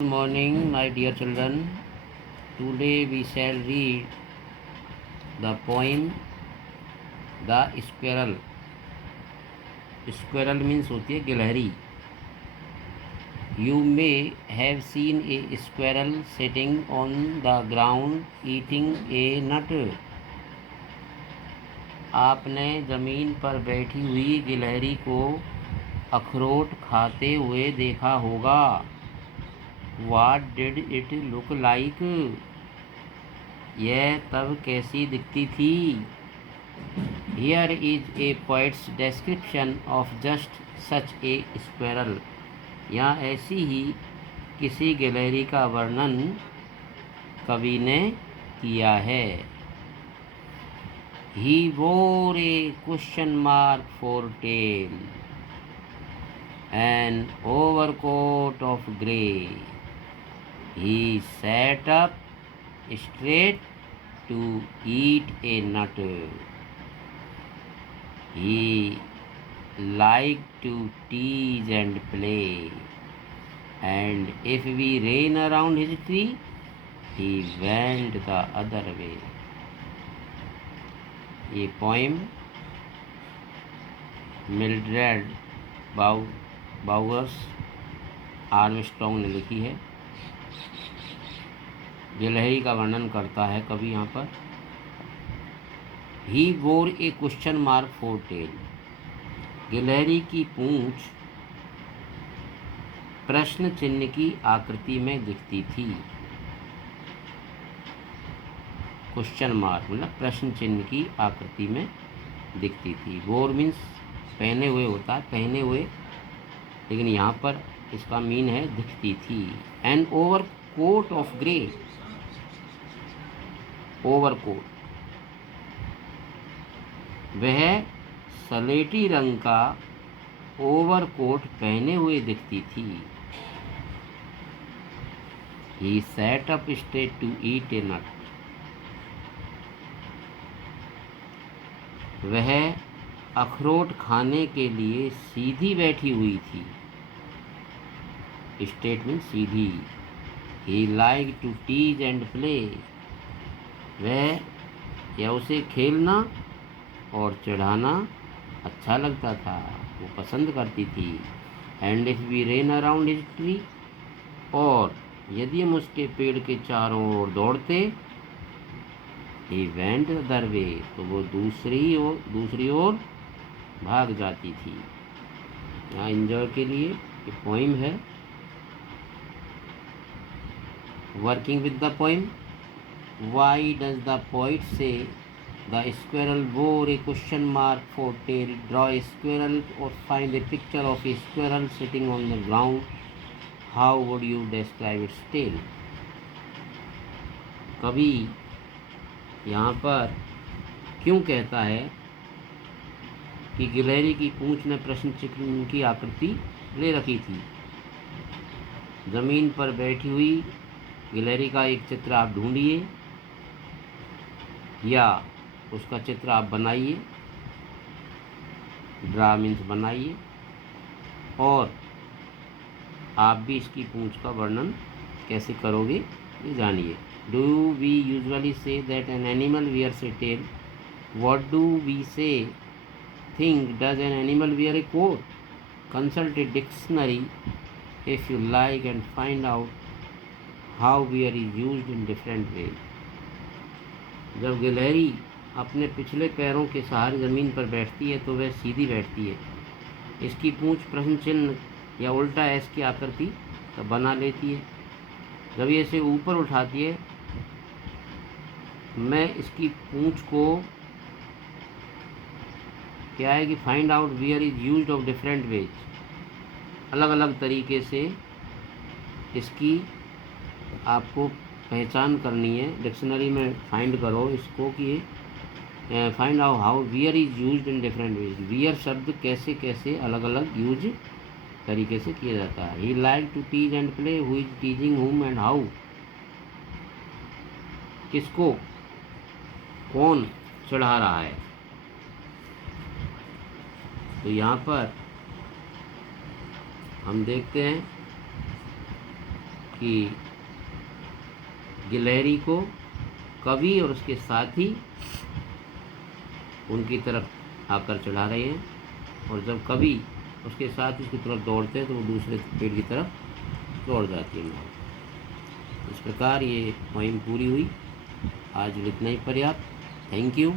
Good morning, my dear children. Today we shall read the poem The Squirrel. Squirrel means होती है गिलहरी. You may have seen a squirrel sitting on the ground eating a nut. आपने ज़मीन पर बैठी हुई गिलहरी को अखरोट खाते हुए देखा होगा. What did it look like? यह तब कैसी दिखती थी. Here is a poet's description of just such a squirrel. यहाँ ऐसी ही किसी गिलहरी का वर्णन कवि ने किया है. He wore a question mark for tail, an overcoat of grey. He sat up straight to eat a nut. He liked to tease and play, and if we ran around his tree, he went the other way. ये poem Mildred बाउअर्स Armstrong ने लिखी है. गिलहरी का वर्णन करता है कवि यहाँ पर. ही वोर ए क्वेश्चन मार्क फॉर टेल. गिलहरी की पूंछ प्रश्न चिन्ह की आकृति में दिखती थी. क्वेश्चन मार्क मतलब प्रश्न चिन्ह की आकृति में दिखती थी. वोर मीन्स पहने हुए होता है, पहने हुए, लेकिन यहाँ पर इसका मीन है दिखती थी. An over coat of grey. Overcoat, वह सलेटी रंग का ओवरकोट पहने हुए दिखती थी. He sat up straight to eat a nut. वह अखरोट खाने के लिए सीधी बैठी हुई थी. Straight means Sidhi. He liked to tease and play. वह या उसे खेलना और चिढ़ाना अच्छा लगता था, वो पसंद करती थी. And if we ran around his tree, और यदि हम उसके पेड़ के चारों ओर दौड़ते, he went the other way, तो वो दूसरी ओर भाग जाती थी. यहाँ एंजॉय के लिए ये पोइम है. Working with the poem. Why does the poet say the squirrel wore a question mark for tail? Draw a squirrel or find a picture of a squirrel sitting on the ground. How would you describe its tail? कवि यहाँ पर क्यों कहता है कि गिलहरी की पूंछ ने प्रश्न चिन्ह की आकृति ले रखी थी. ज़मीन पर बैठी हुई गिलहरी का एक चित्र आप ढूंढिए या उसका चित्र आप बनाइए. ड्रा मीन्स बनाइए, और आप भी इसकी पूंछ का वर्णन कैसे करोगे ये जानिए. Do we usually say that an animal wears a tail? What do we say think does an animal wear a coat? Consult a dictionary if you like and find out how wear is used in different way. जब गिलहरी अपने पिछले पैरों के सहारे ज़मीन पर बैठती है तो वह सीधी बैठती है. इसकी पूंछ प्रश्न चिन्ह या उल्टा एस की आकृति तो बना लेती है. जब ये इसे ऊपर उठाती है, मैं इसकी पूंछ को क्या है कि find out where is used of different ways. अलग अलग तरीके से इसकी आपको पहचान करनी है. डिक्शनरी में फाइंड करो इसको कि find out how wear is used in different ways. Wear शब्द कैसे कैसे अलग अलग यूज तरीके से किया जाता है. He like to tease and play. Who is teasing whom and how? किसको कौन चिढ़ा रहा है? तो यहाँ पर हम देखते हैं कि गिलहरी को कवि और उसके साथी उनकी तरफ आकर चढ़ा रहे हैं, और जब कवि उसके साथ उसकी तरफ दौड़ते हैं तो वो दूसरे पेड़ की तरफ दौड़ जाती है नाव। इस प्रकार ये मुहिम पूरी हुई। आज इतना ही पर्याप्त। Thank you.